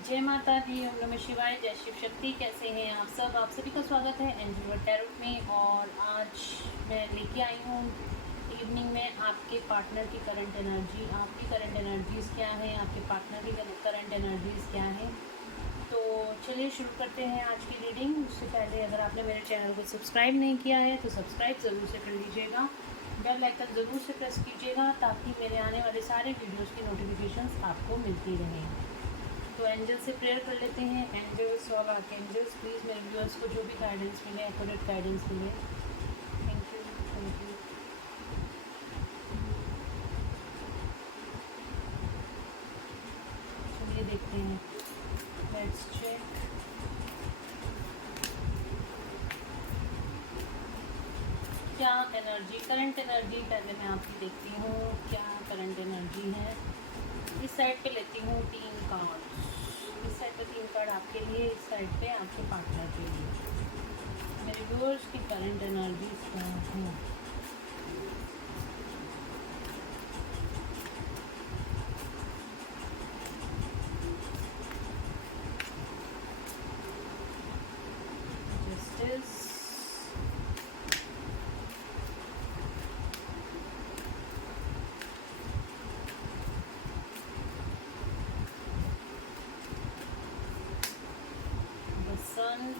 जय माता दी, ओम नमः शिवाय, जय शिव शक्ति। कैसे हैं आप सब? आप सभी का स्वागत है एंजल टैरोट में। और आज मैं लेके आई हूँ इवनिंग में आपके पार्टनर की करंट एनर्जी। आपकी करंट एनर्जीज़ क्या हैं, आपके पार्टनर की करंट एनर्जीज़ क्या हैं। तो चलिए शुरू करते हैं आज की रीडिंग। उससे पहले अगर आपने मेरे चैनल को सब्सक्राइब नहीं किया है तो सब्सक्राइब ज़रूर से कर लीजिएगा, बेल आइकन ज़रूर से प्रेस कीजिएगा ताकि मेरे आने वाले सारे वीडियोज़ की नोटिफिकेशंस आपको मिलती रहें। तो एंजल से प्रेयर कर लेते हैं। एंजल्स और आर्कएंजल्स, प्लीज़ मेरे व्यूअर्स को जो भी गाइडेंस मिले, एक्यूरेट गाइडेंस मिले। Thank you, thank you. चलिए देखते हैं, लेट्स चेक। क्या एनर्जी, करंट एनर्जी पहले मैं आपकी देखती हूँ, क्या करंट एनर्जी है। इस साइड पे लेती हूँ 3 कार्ड, इस साइड पे 3 कार्ड आपके लिए, इस साइड पे आपके पार्टनर के लिए। मेरे व्यूअर्स की करंट एनर्जी क्या है। Justice, the sun,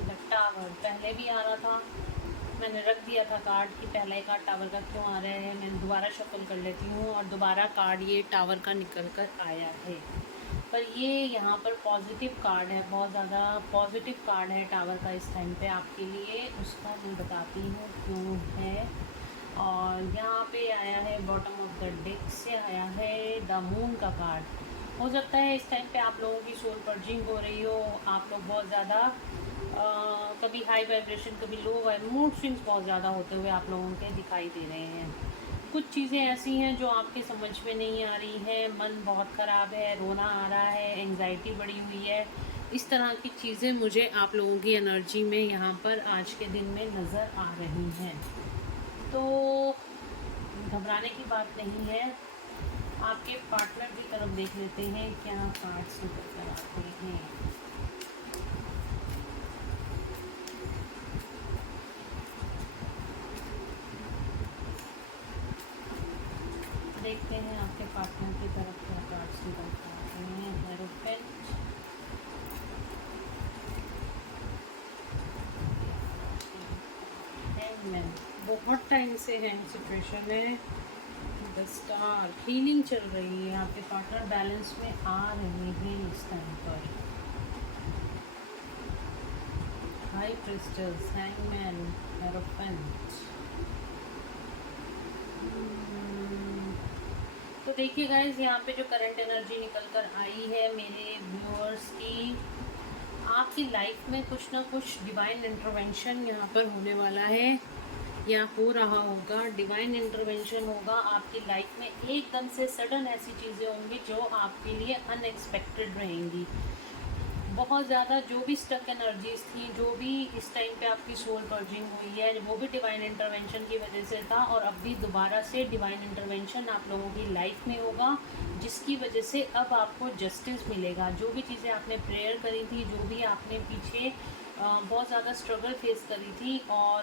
the tower. पहले भी आ रहा था, मैंने रख दिया था कार्ड कि पहला ही कार्ड टावर का क्यों आ रहा है। मैं दोबारा शफल कर लेती हूँ और दोबारा कार्ड ये टावर का निकल कर आया है। पर ये यहाँ पर पॉजिटिव कार्ड है, बहुत ज़्यादा पॉजिटिव कार्ड है टावर का इस टाइम पे आपके लिए। उसका मैं बताती हूँ क्यों है। और यहाँ पे आया है बॉटम ऑफ द डेक से आया है द मून का कार्ड। हो सकता है इस टाइम पे आप लोगों की सोल पर्जिंग हो रही हो, आप लोग बहुत ज़्यादा कभी हाई वाइब्रेशन कभी लो मूड स्विंग्स बहुत ज़्यादा होते हुए आप लोगों के दिखाई दे रहे हैं। कुछ चीज़ें ऐसी हैं जो आपके समझ में नहीं आ रही है, मन बहुत ख़राब है, रोना आ रहा है, एंग्जाइटी बढ़ी हुई है। इस तरह की चीज़ें मुझे आप लोगों की एनर्जी में यहाँ पर आज के दिन में नज़र आ रही हैं। तो घबराने की बात नहीं है। आपके पार्टनर की तरफ देख लेते हैं क्या कार्ड्स निकल कर आते हैं। देखते हैं आपके पार्टनर की तरफ क्या कार्ड्स निकल कर आते हैं। हेरोफेंट, हैंगमैन, बहुत टाइम से है सिचुएशन में। द स्टार, हीलिंग चल रही है, आपके पार्टनर बैलेंस में आ रहे हैं इस टाइम पर। High crystals, hangman, hierophant. तो देखिए गाइज, यहाँ पे जो करंट एनर्जी निकल कर आई है मेरे व्यूअर्स की, आपकी लाइफ में कुछ ना कुछ डिवाइन इंटरवेंशन यहाँ पर होने वाला है या हो रहा होगा। डिवाइन इंटरवेंशन होगा आपकी लाइफ में, एकदम से सडन ऐसी चीज़ें होंगी जो आपके लिए अनएक्सपेक्टेड रहेंगी। बहुत ज़्यादा जो भी स्टक एनर्जीज थी, जो भी इस टाइम पे आपकी सोल पर्जिंग हुई है, वो भी डिवाइन इंटरवेंशन की वजह से था। और अब भी दोबारा से डिवाइन इंटरवेंशन आप लोगों की लाइफ में होगा, जिसकी वजह से अब आपको जस्टिस मिलेगा। जो भी चीज़ें आपने प्रेयर करी थी, जो भी आपने पीछे बहुत ज़्यादा स्ट्रगल फेस करी थी, और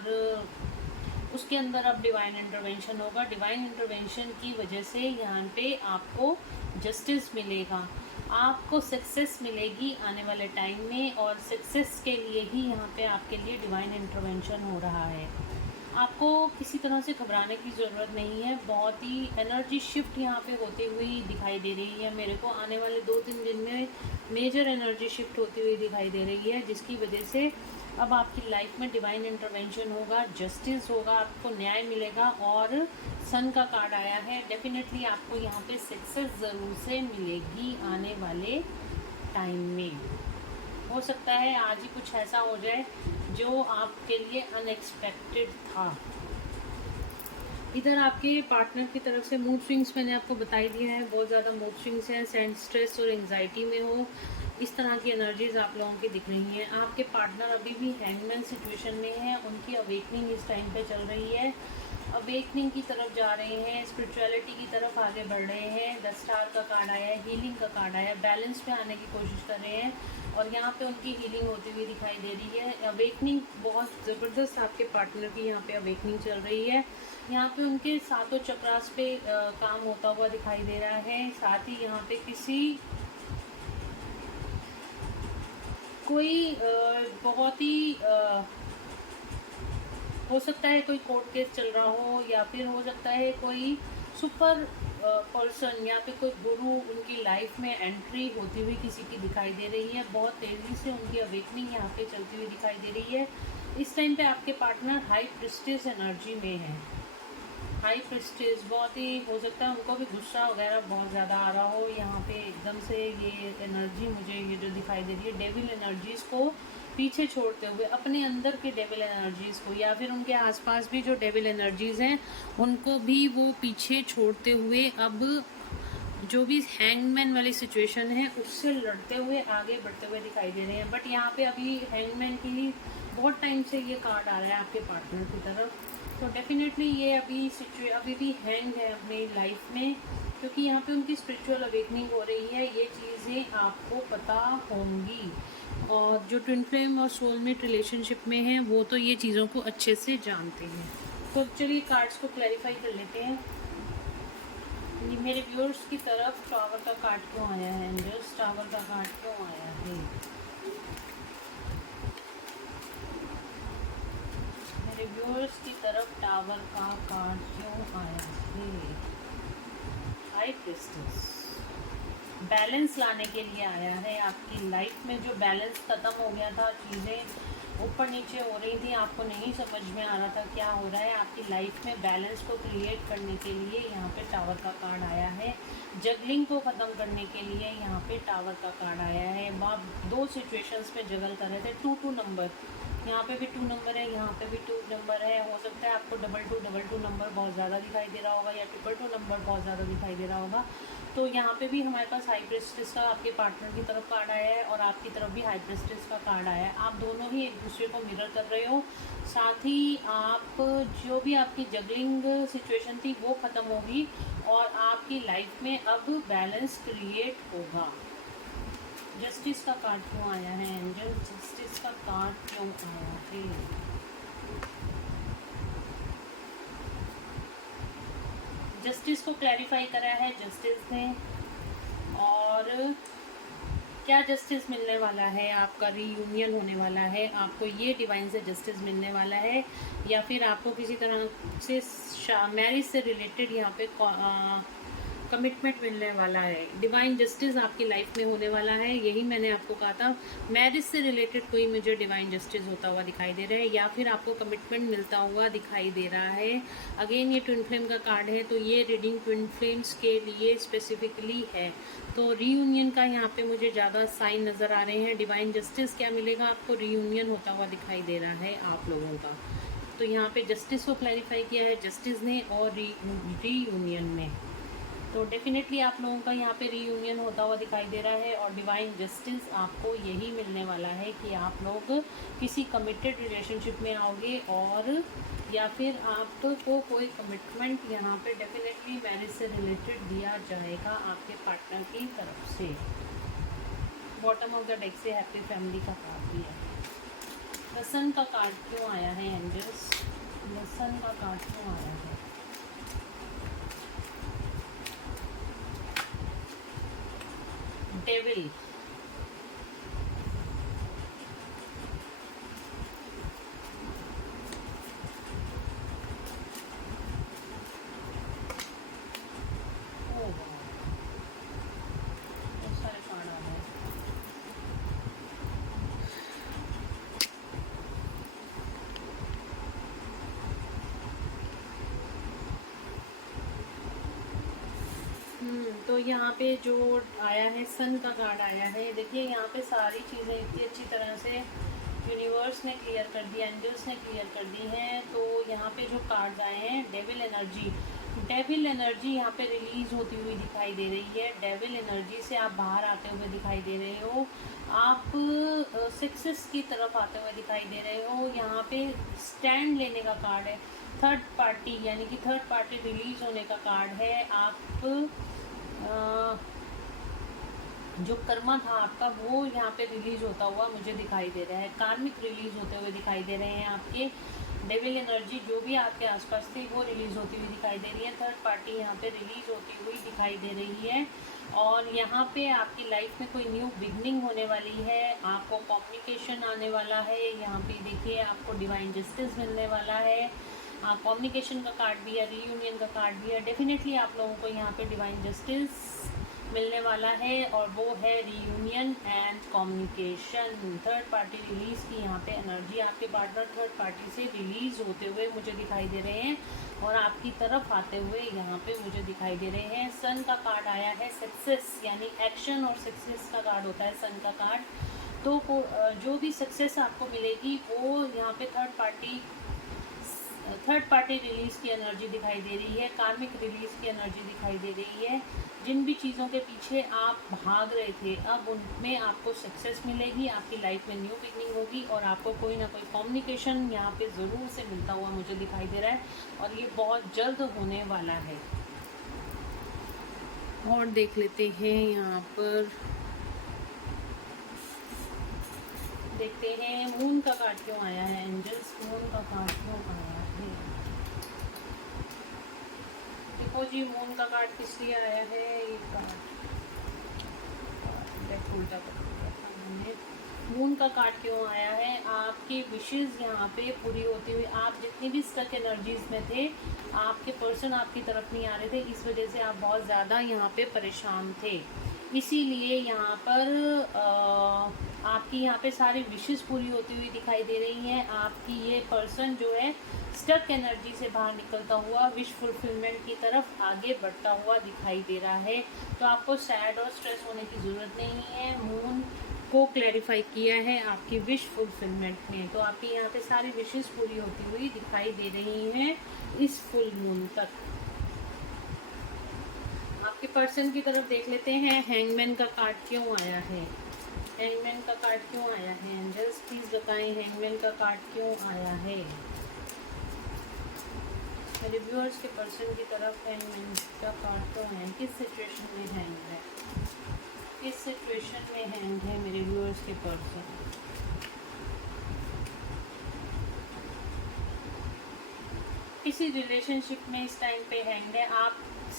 उसके अंदर अब डिवाइन इंटरवेंशन होगा। डिवाइन इंटरवेंशन की वजह से यहाँ पे आपको जस्टिस मिलेगा, आपको सक्सेस मिलेगी आने वाले टाइम में। और सक्सेस के लिए ही यहाँ पे आपके लिए डिवाइन इंटरवेंशन हो रहा है। आपको किसी तरह से घबराने की ज़रूरत नहीं है। बहुत ही एनर्जी शिफ्ट यहाँ पे होती हुई दिखाई दे रही है मेरे को। आने वाले 2-3 दिन में मेजर एनर्जी शिफ्ट होती हुई दिखाई दे रही है, जिसकी वजह से अब आपकी लाइफ में डिवाइन इंटरवेंशन होगा, जस्टिस होगा, आपको न्याय मिलेगा। और सन का कार्ड आया है, डेफिनेटली आपको यहाँ पे सक्सेस ज़रूर से मिलेगी आने वाले टाइम में। हो सकता है आज ही कुछ ऐसा हो जाए जो आपके लिए अनएक्सपेक्टेड था। इधर आपके पार्टनर की तरफ से मूड स्विंग्स मैंने आपको बताई दिया है, बहुत ज़्यादा मूड स्विंग्स हैं, सेंड स्ट्रेस और एंग्जाइटी में हो, इस तरह की एनर्जीज आप लोगों की दिख रही हैं। आपके पार्टनर अभी भी हैंगमैन सिचुएशन में है, उनकी अवेकनिंग इस टाइम पे चल रही है। अवेकनिंग की तरफ जा रहे हैं, स्पिरिचुअलिटी की तरफ आगे बढ़ रहे हैं। 10 स्टार का कार्ड आया है, हीलिंग का कार्ड आया है, बैलेंस पे आने की कोशिश कर रहे हैं और यहाँ पे उनकी हीलिंग होती हुई दिखाई दे रही है। अवेकनिंग बहुत ज़बरदस्त आपके पार्टनर की यहाँ पे अवेकनिंग चल रही है। यहाँ पे उनके सातों चक्रास पे काम होता हुआ दिखाई दे रहा है। साथ ही यहाँ पे कोई बहुत ही हो सकता है कोई कोर्ट केस चल रहा हो, या फिर हो सकता है कोई सुपर पर्सन या फिर कोई गुरु उनकी लाइफ में एंट्री होती हुई किसी की दिखाई दे रही है। बहुत तेज़ी से उनकी अवेकनिंग यहाँ पे चलती हुई दिखाई दे रही है। इस टाइम पे आपके पार्टनर हाई प्रिस्टिस एनर्जी में है। हाई प्रिस्टिस बहुत ही हो सकता है उनको भी गुस्सा वगैरह बहुत ज़्यादा आ रहा हो। यहाँ पे एकदम से ये एनर्जी मुझे ये जो दिखाई दे रही है, डेविल एनर्जीज़ को पीछे छोड़ते हुए अपने अंदर के डेविल एनर्जीज़ को, या फिर उनके आसपास भी जो डेविल एनर्जीज़ हैं उनको भी वो पीछे छोड़ते हुए अब जो भी हैंगमैन वाली सिचुएशन है उससे लड़ते हुए आगे बढ़ते हुए दिखाई दे रहे हैं। बट यहाँ पे अभी हैंगमैन की ही बहुत टाइम से ये कार्ड आ रहा है आपके पार्टनर की तरफ। तो डेफिनेटली ये अभी भी हैंग है अपनी लाइफ में, क्योंकि यहाँ पे उनकी स्पिरिचुअल अवेकनिंग हो रही है। ये चीज़ें आपको पता होंगी, और जो ट्विन फ्लेम और सोलमेट रिलेशनशिप में हैं वो तो ये चीज़ों को अच्छे से जानते हैं। तो चलिए कार्ड्स को क्लैरिफाई कर लेते हैं। ये मेरे व्यूअर्स की तरफ टावर का कार्ड क्यों आया है? एंजल्स, टावर का कार्ड क्यों आया है? मेरे व्यूअर्स की तरफ टावर का कार्ड क्यों आया है? हाई प्रिस्टेस बैलेंस लाने के लिए आया है। आपकी लाइफ में जो बैलेंस ख़त्म हो गया था, चीज़ें ऊपर नीचे हो रही थी, आपको नहीं समझ में आ रहा था क्या हो रहा है, आपकी लाइफ में बैलेंस को क्रिएट करने के लिए यहाँ पे टावर का कार्ड आया है। जगलिंग को ख़त्म करने के लिए यहाँ पे टावर का कार्ड आया है। आप दो सिचुएशंस में जगल कर रहे थे। 2 नंबर, यहाँ पे भी 2 नंबर है, यहाँ पे भी 2 नंबर है। हो सकता है आपको 2 नंबर बहुत ज़्यादा दिखाई दे रहा होगा, या 2 नंबर बहुत ज़्यादा दिखाई दे रहा होगा। तो यहाँ पे भी हमारे पास हाई प्रिस्टेस का आपके पार्टनर की तरफ कार्ड आया है, और आपकी तरफ भी हाई प्रिस्टेस का कार्ड आया है। आप दोनों ही एक दूसरे को मिरर कर रहे हो। साथ ही आप जो भी आपकी जगलिंग सिचुएशन थी वो ख़त्म होगी, और आपकी लाइफ में अब बैलेंस क्रिएट होगा। जस्टिस का कार्ड क्यों आया है एंजल? जस्टिस का कार्ड क्यों आया है? जस्टिस को क्लैरिफाई करा है जस्टिस ने, और क्या जस्टिस मिलने वाला है? आपका रीयूनियन होने वाला है, आपको ये डिवाइन से जस्टिस मिलने वाला है, या फिर आपको किसी तरह से मैरिज से रिलेटेड यहाँ पे कमिटमेंट मिलने वाला है। डिवाइन जस्टिस आपकी लाइफ में होने वाला है। यही मैंने आपको कहा था, मैरिज से रिलेटेड कोई मुझे डिवाइन जस्टिस होता हुआ दिखाई दे रहा है, या फिर आपको कमिटमेंट मिलता हुआ दिखाई दे रहा है। अगेन ये ट्विन फ्लेम का कार्ड है, तो ये रीडिंग ट्विन फ्लेम्स के लिए स्पेसिफिकली है। तो रीयूनियन का यहाँ पे मुझे ज़्यादा साइन नज़र आ रहे हैं। डिवाइन जस्टिस क्या मिलेगा आपको? रीयूनियन होता हुआ दिखाई दे रहा है आप लोगों का। तो यहाँ पे जस्टिस को क्लैरिफाई किया है जस्टिस ने, और रीयूनियन में तो डेफिनेटली आप लोगों का यहाँ पे रीयूनियन होता हुआ दिखाई दे रहा है। और डिवाइन जस्टिस आपको यही मिलने वाला है कि आप लोग किसी कमिटेड रिलेशनशिप में आओगे, और या फिर आपको कोई कमिटमेंट यहाँ पे डेफिनेटली मैरिज से रिलेटेड दिया जाएगा आपके पार्टनर की तरफ से। बॉटम ऑफ द डेक से हैप्पी फैमिली का कार्ड भी है। द सन का कार्ड क्यों आया है एंजल्स? द सन का कार्ड क्यों आया है? डेविल, तो यहाँ पे जो आया है सन का कार्ड आया है। देखिए यहाँ पे सारी चीज़ें इतनी अच्छी तरह से यूनिवर्स ने क्लियर कर दी, एंजल्स ने क्लियर कर दी हैं। तो यहाँ पे जो कार्ड्स आए हैं डेविल एनर्जी, डेविल एनर्जी यहाँ पे रिलीज होती हुई दिखाई दे रही है। डेविल एनर्जी से आप बाहर आते हुए दिखाई दे रहे हो। आप सक्सेस की तरफ आते हुए दिखाई दे रहे हो। यहाँ पे स्टैंड लेने का कार्ड है। थर्ड पार्टी यानी कि थर्ड पार्टी रिलीज होने का कार्ड है। आप जो कर्मा था आपका वो यहाँ पे रिलीज होता हुआ मुझे दिखाई दे रहा है। कार्मिक रिलीज होते हुए दिखाई दे रहे हैं आपके। डेविल एनर्जी जो भी आपके आसपास थी वो रिलीज होती हुई दिखाई दे रही है। थर्ड पार्टी यहाँ पे रिलीज होती हुई दिखाई दे रही है। और यहाँ पे आपकी लाइफ में कोई न्यू बिगनिंग होने वाली है। आपको कम्युनिकेशन आने वाला है। यहाँ पे देखिए आपको डिवाइन जस्टिस मिलने वाला है। कम्युनिकेशन का कार्ड भी है, रीयूनियन का कार्ड भी है। डेफिनेटली आप लोगों को यहाँ पे डिवाइन जस्टिस मिलने वाला है और वो है reunion and communication. Third party release की यहाँ पे एनर्जी आपके पार्टनर थर्ड पार्टी से रिलीज होते हुए मुझे दिखाई दे रहे हैं और आपकी तरफ आते हुए यहाँ पे मुझे दिखाई दे रहे हैं। सन का कार्ड आया है। सक्सेस यानी एक्शन और सक्सेस का कार्ड होता है सन का कार्ड। तो जो भी सक्सेस आपको मिलेगी वो यहाँ पे थर्ड पार्टी रिलीज की एनर्जी दिखाई दे रही है। कार्मिक रिलीज की एनर्जी दिखाई दे रही है। जिन भी चीज़ों के पीछे आप भाग रहे थे अब उनमें आपको सक्सेस मिलेगी। आपकी लाइफ में न्यू बिगनिंग होगी और आपको कोई ना कोई कम्युनिकेशन यहाँ पे ज़रूर से मिलता हुआ मुझे दिखाई दे रहा है और ये बहुत जल्द होने वाला है। और देख लेते हैं यहाँ पर, देखते हैं मून का कार्ड क्यों आया है। एंजल्स मून का कार्ड क्यों आया है? देखो जी मून का कार्ड किस लिए आया है। ये कार्ड उल्टा कर दिया था मैंने। मून का कार्ड क्यों आया है? आपकी विशेज़ यहाँ पे पूरी होती हुई, आप जितनी भी स्टक एनर्जीज में थे आपके पर्सन आपकी तरफ नहीं आ रहे थे, इस वजह से आप बहुत ज़्यादा यहाँ पे परेशान थे। इसीलिए यहाँ पर आपकी यहाँ पे सारी विशेस पूरी होती हुई दिखाई दे रही हैं। आपकी ये पर्सन जो है स्टक एनर्जी से बाहर निकलता हुआ विश फुलफिलमेंट की तरफ आगे बढ़ता हुआ दिखाई दे रहा है। तो आपको सैड और स्ट्रेस होने की ज़रूरत नहीं है। मून को क्लैरिफाई किया है आपकी विश फुलफिलमेंट में। तो आपकी यहाँ पे सारी विशेस पूरी होती हुई दिखाई दे रही हैं इस फुल मून तक। आपके पर्सन की तरफ देख लेते हैं। हैंगमैन का कार्ड क्यों आया है? हैंगमैन का कार्ड क्यों आया है? एंजल्स प्लीज बताएं हैंगमैन का कार्ड क्यों आया है? मेरे व्यूअर्स के पर्सन की तरफ हैंगमैन का कार्ड क्यों है? किस सिचुएशन में हैंग है? किस सिचुएशन में हैंग है मेरे व्यूअर्स के पर्सन? किसी रिलेशनशिप में इस टाइम पे हैंग है। आप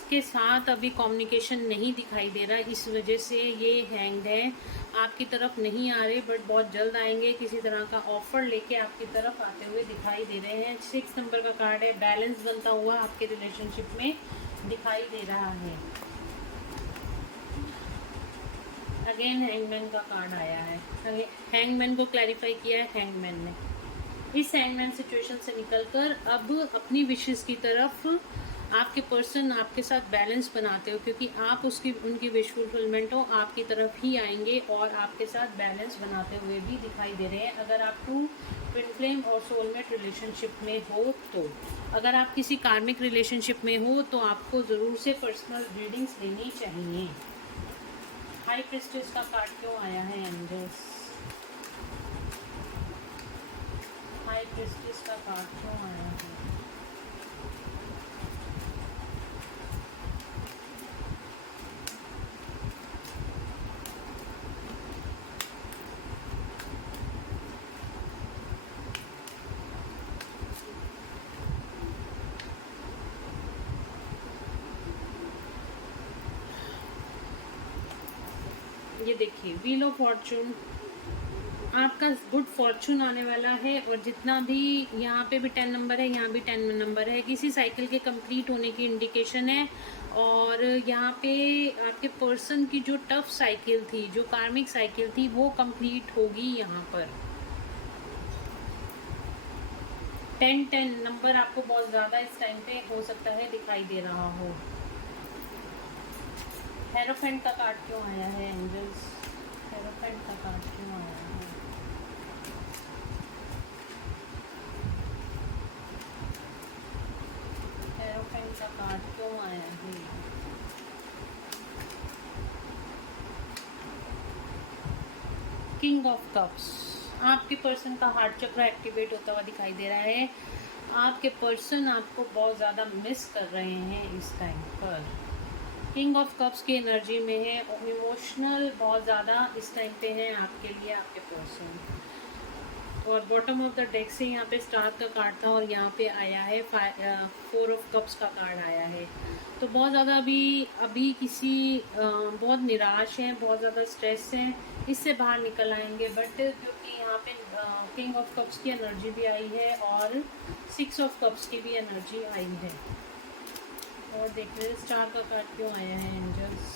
के साथ अभी कम्युनिकेशन नहीं दिखाई दे रहा, इस वजह से ये हैंग है। आपकी तरफ नहीं आ रहे बट बहुत जल्द आएंगे। किसी तरह का ऑफर लेके आपकी तरफ आते हुए दिखाई दे रहे हैं। 6 नंबर का कार्ड है। बैलेंस बनता हुआ आपके रिलेशनशिप में दिखाई दे रहा है। अगेन हैंगमैन का कार्ड आया है। हैंगमैन को क्लैरिफाई किया है हैंगमैन ने। इस हैंगमैन सिचुएशन से निकलकर अब अपनी विशेस की तरफ आपके पर्सन आपके साथ बैलेंस बनाते हो, क्योंकि आप उनकी विश फुलफिलमेंट हो आपकी तरफ ही आएंगे और आपके साथ बैलेंस बनाते हुए भी दिखाई दे रहे हैं। अगर आप ट्विन फ्लेम और सोलमेट रिलेशनशिप में हो तो, अगर आप किसी कार्मिक रिलेशनशिप में हो तो आपको ज़रूर से पर्सनल रीडिंग्स लेनी चाहिए। हाई प्रीस्टेस का कार्ड क्यों आया है एंजल्स? हाई प्रीस्टेस का कार्ड क्यों आया है? ये देखिए व्हील ऑफ फॉर्चून, आपका गुड फॉर्चून आने वाला है। और जितना भी यहाँ पे भी 10 नंबर है, यहाँ भी 10 नंबर है, किसी साइकिल के कंप्लीट होने की इंडिकेशन है। और यहाँ पे आपके पर्सन की जो टफ साइकिल थी, जो कार्मिक साइकिल थी, वो कंप्लीट होगी। यहाँ पर 10 नंबर आपको बहुत ज़्यादा इस टाइम पे हो सकता है दिखाई दे रहा हो। हेरोफेंट का कार्ड क्यों आया है एंजल्स? हेरोफेंट का कार्ड क्यों आया है? हेरोफेंट का कार्ड क्यों आया है? King of cups. आपके पर्सन का हार्ट चक्र एक्टिवेट होता हुआ दिखाई दे रहा है। आपके पर्सन आपको बहुत ज़्यादा मिस कर रहे हैं इस टाइम पर। किंग ऑफ कप्स की एनर्जी में है और इमोशनल बहुत ज़्यादा इस टाइम पे है आपके लिए आपके पर्सन। और बॉटम ऑफ द डेक से यहाँ पे स्टार का कार्ड था और यहाँ पे आया है 4 ऑफ कप्स का कार्ड आया है। तो बहुत ज़्यादा अभी किसी बहुत निराश हैं, बहुत ज़्यादा स्ट्रेस हैं, इससे बाहर निकल आएंगे। बट क्योंकि यहाँ पे किंग ऑफ कप्स की एनर्जी भी आई है और 6 ऑफ कप्स की भी एनर्जी आई है। और देख रहे हैं स्टार का कार्ड क्यों आया है एंजल्स।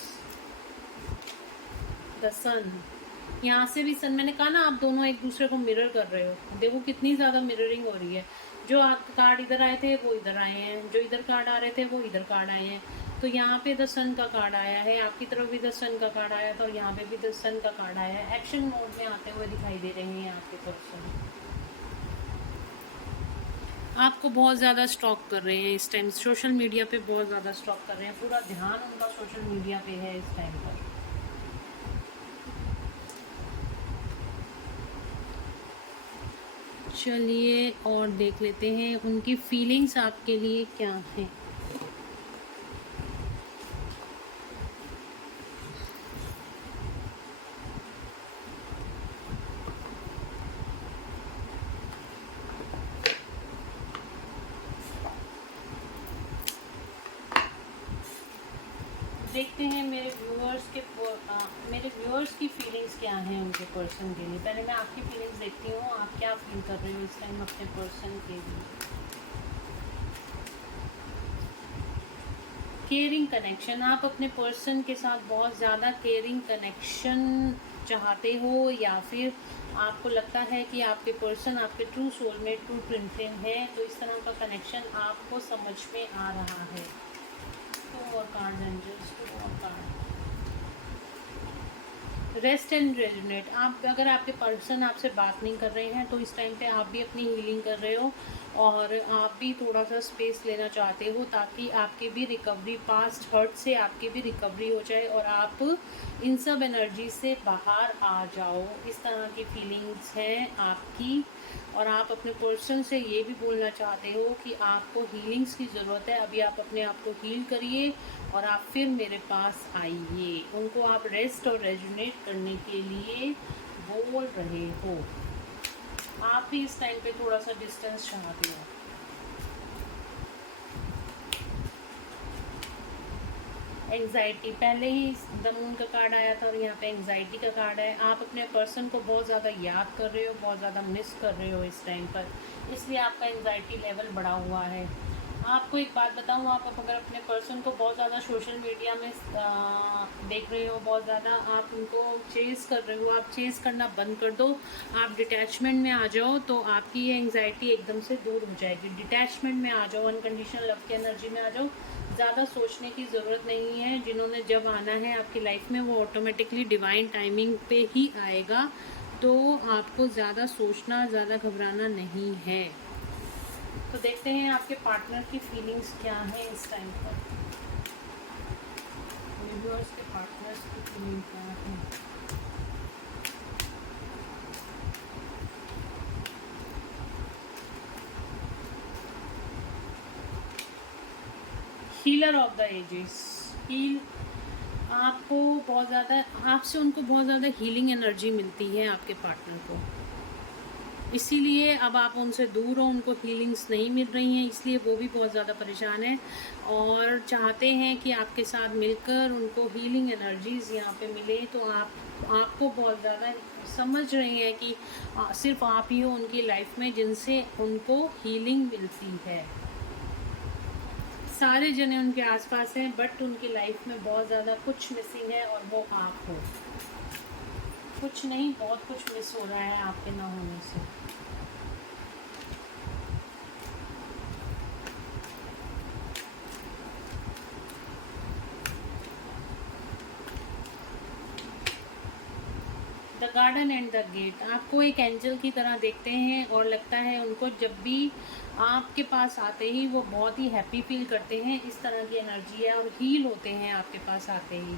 द सन। यहाँ से भी सन, मैंने कहा ना आप दोनों एक दूसरे को मिरर कर रहे हो। देखो कितनी ज़्यादा मिररिंग हो रही है। जो कार्ड इधर आए थे वो इधर आए हैं, जो इधर कार्ड आ रहे थे वो इधर कार्ड आए हैं। तो यहाँ पे द सन का कार्ड आया है, आपकी तरफ भी द सन का कार्ड आया था और यहाँ पे भी द सन का कार्ड आया है। एक्शन मोड में आते हुए दिखाई दे रहे हैं आपके पर्सन। आपको बहुत ज़्यादा स्टॉक कर रहे हैं इस टाइम, सोशल मीडिया पे बहुत ज़्यादा स्टॉक कर रहे हैं। पूरा ध्यान उनका सोशल मीडिया पे है इस टाइम पर। चलिए और देख लेते हैं उनकी फीलिंग्स आपके लिए क्या हैं। देखते हैं मेरे व्यूअर्स की फीलिंग्स क्या हैं उनके पर्सन के लिए। पहले मैं आपकी फीलिंग्स देखती हूँ, आप क्या फील कर रहे हो इस टाइम अपने पर्सन के लिए। केयरिंग कनेक्शन, आप अपने पर्सन के साथ बहुत ज़्यादा केयरिंग कनेक्शन चाहते हो या फिर आपको लगता है कि आपके पर्सन आपके true soulmate, true twin flame है। तो इस तरह का कनेक्शन आपको समझ में आ रहा है। तो और कार्ड एंजल्स, तो और कार्ड रेस्ट एंड रेजुनेट। आप अगर आपके पर्सन आपसे बात नहीं कर रहे हैं तो इस टाइम पे आप भी अपनी हीलिंग कर रहे हो और आप भी थोड़ा सा स्पेस लेना चाहते हो ताकि आपकी भी रिकवरी, पास्ट हर्ट से आपकी भी रिकवरी हो जाए और आप इन सब एनर्जी से बाहर आ जाओ। इस तरह की फीलिंग्स हैं आपकी। और आप अपने पर्सन से ये भी बोलना चाहते हो कि आपको हीलिंग्स की ज़रूरत है, अभी आप अपने आप को हील करिए और आप फिर मेरे पास आइए। उनको आप रेस्ट और रेजुनेट करने के लिए बोल रहे हो। आप भी इस टाइम पे थोड़ा सा डिस्टेंस चाहते हो। एंग्जाइटी, पहले ही द मून का कार्ड आया था और यहाँ पे एंग्जाइटी का कार्ड है। आप अपने पर्सन को बहुत ज़्यादा याद कर रहे हो, बहुत ज़्यादा मिस कर रहे हो इस टाइम पर, इसलिए आपका एंग्जाइटी लेवल बढ़ा हुआ है। आपको एक बात बताऊँ, आप अगर अपने पर्सन को बहुत ज़्यादा सोशल मीडिया में देख रहे हो, बहुत ज़्यादा आप उनको चेज़ कर रहे हो, आप चेज़ करना बंद कर दो, आप डिटैचमेंट में आ जाओ तो आपकी ये एंग्जाइटी एकदम से दूर हो जाएगी। डिटैचमेंट में आ जाओ, अनकंडीशनल लव की एनर्जी में आ जाओ। ज़्यादा सोचने की ज़रूरत नहीं है। जिन्होंने जब आना है आपकी लाइफ में वो ऑटोमेटिकली डिवाइन टाइमिंग पे ही आएगा। तो आपको ज़्यादा सोचना, ज़्यादा घबराना नहीं है। तो देखते हैं आपके पार्टनर की फीलिंग्स क्या है इस टाइम पर। व्यूअर्स के पार्टनर्स की फीलिंग क्या है। Healer of the ages, heal. आपको बहुत ज़्यादा, आपसे उनको बहुत ज़्यादा हीलिंग एनर्जी मिलती है आपके पार्टनर को, इसीलिए अब आप उनसे दूर हो, उनको हीलिंग्स नहीं मिल रही हैं, इसलिए वो भी बहुत ज़्यादा परेशान है और चाहते हैं कि आपके साथ मिलकर उनको हीलिंग एनर्जीज़ यहाँ पे मिले। तो आपको बहुत ज़्यादा समझ रहे हैं कि सिर्फ आप ही हो उनकी लाइफ में जिनसे उनको हीलिंग मिलती है। सारे जने उनके आसपास हैं बट उनकी लाइफ में बहुत ज़्यादा कुछ मिसिंग है और वो आप हो। कुछ नहीं, बहुत कुछ मिस हो रहा है आपके ना होने से। The garden and the gate, आपको एक एंजल की तरह देखते हैं और लगता है उनको जब भी आपके पास आते ही वो बहुत ही हैप्पी फील करते हैं, इस तरह की एनर्जी है, और हील होते हैं आपके पास आते ही।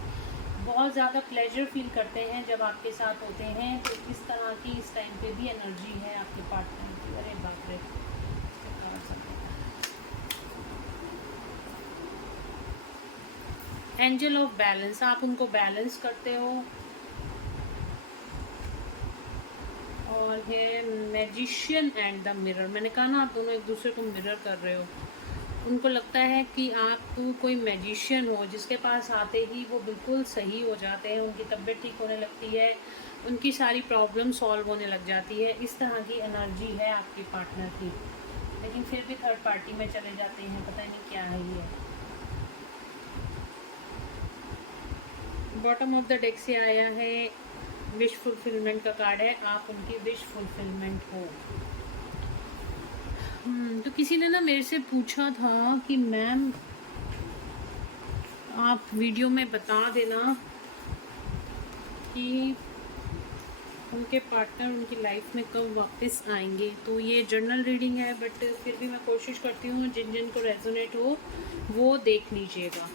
बहुत ज़्यादा प्लेजर फील करते हैं जब आपके साथ होते हैं। तो इस तरह की इस टाइम पे भी एनर्जी है आपके पार्टनर की। अरे बाप रे, एंजल ऑफ बैलेंस, आप उनको बैलेंस करते हो। और है मैजिशियन एंड द मिरर। मैंने कहा ना, आप दोनों एक दूसरे को मिरर कर रहे हो। उनको लगता है कि आप कोई मैजिशियन हो, जिसके पास आते ही वो बिल्कुल सही हो जाते हैं, उनकी तबीयत ठीक होने लगती है, उनकी सारी प्रॉब्लम सॉल्व होने लग जाती है। इस तरह की एनर्जी है आपके पार्टनर की, लेकिन फिर भी थर्ड पार्टी में चले जाते हैं, पता नहीं क्या है ये। बॉटम ऑफ द डेक से आया है विश फुलफिलमेंट का कार्ड है। आप उनकी विश फुलफिलमेंट हो। तो किसी ने ना मेरे से पूछा था कि मैम आप वीडियो में बता देना कि उनके पार्टनर उनकी लाइफ में कब वापस आएंगे। तो ये जर्नल रीडिंग है, बट फिर भी मैं कोशिश करती हूँ जिन जिन को रेजोनेट हो वो देख लीजिएगा।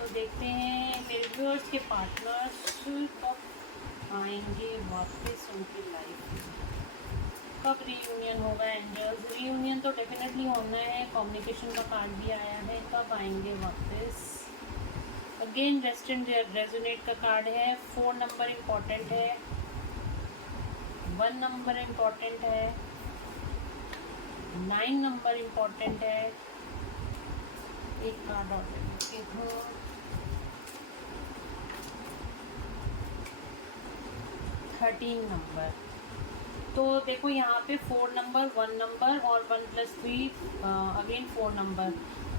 तो देखते हैं मेरे व्यूअर्स के पार्टनर्स कब आएंगे वापस उनकी लाइफ में, कब रीयूनियन होगा। एंजल्स, रीयूनियन तो डेफिनेटली होना है, कम्युनिकेशन का कार्ड भी आया है। कब आएंगे वापस। अगेन रेस्ट एंड रेजोनेट का कार्ड है। 4 नंबर इम्पॉर्टेंट है, 1 नंबर इम्पॉर्टेंट है, 9 नंबर इम्पॉर्टेंट है। एक कार्ड और लेती हूँ, 13 नंबर। तो देखो यहाँ पे 4 नंबर, 1 नंबर और 1 + 3 अगेन 4 नंबर।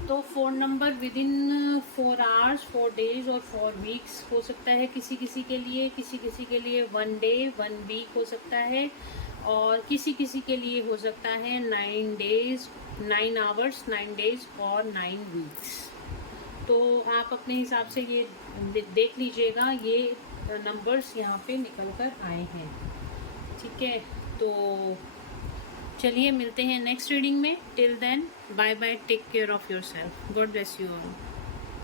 तो 4 number with in 4 hours, 4 days और 4 वीक्स हो सकता है किसी किसी के लिए। किसी किसी के लिए 1 डे 1 वीक हो सकता है, और किसी किसी के लिए हो सकता है 9 डेज 9 आवर्स 9 डेज और 9 वीक्स। तो आप अपने हिसाब से ये देख लीजिएगा। ये नंबर्स यहाँ पे निकल कर आए हैं, ठीक है। तो चलिए मिलते हैं नेक्स्ट रीडिंग में। Till then bye bye, take care of yourself, God bless you all.